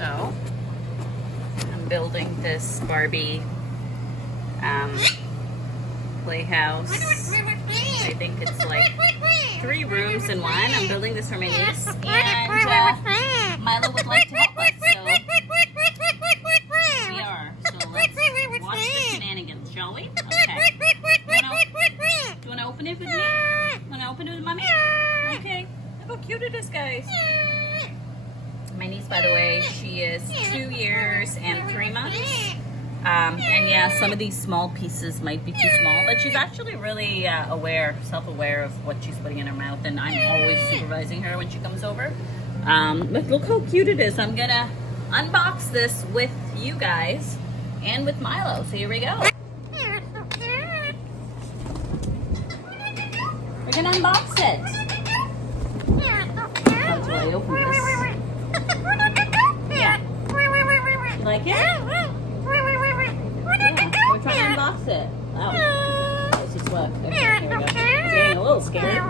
So I'm building this Barbie playhouse. I think it's like 3 rooms in one. I'm building this for my niece, and Milo would like to help us, so we are. So let's watch the shenanigans, shall we? Okay. Do you want to open it with me? Want to open it with mommy? Okay. Look how cute it is, guys. My niece, by the way, she is 2 years and 3 months. And yeah, some of these small pieces might be too small, but she's actually really self-aware of what she's putting in her mouth, and I'm always supervising her when she comes over. But look how cute it is. I'm gonna unbox this with you guys and with Milo. So here we go. We're gonna unbox it. Until I open this. Yeah. You like it? We're trying to unbox it. Oh, let's just look. Okay, here we go. He's getting a little scared.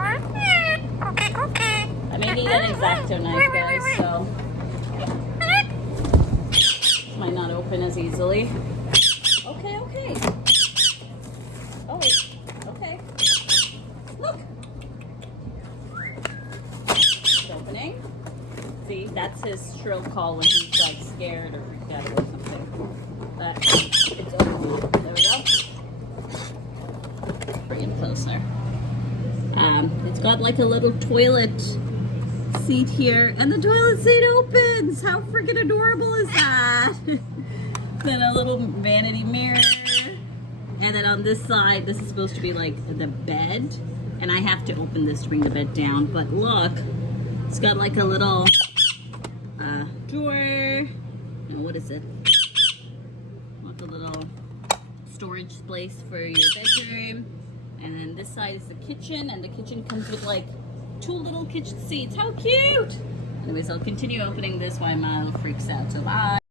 I may need an X-Acto knife, guys, so this might not open as easily. Okay, okay. Oh, okay. Look. It's opening. See, that's his shrill call when he's like scared or freaked out or something. But it's open. There we go. Bring it closer. It's got like a little toilet seat here, and the toilet seat opens. How freaking adorable is that? Then a little vanity mirror, and then on this side, this is supposed to be like the bed, and I have to open this to bring the bed down. But look, it's got like a little drawer. Oh, what is it? Like a little storage space for your bedroom. And then this side is the kitchen, and the kitchen comes with like 2 little kitchen seats. How cute! Anyways, I'll continue opening this while Milo freaks out. So bye.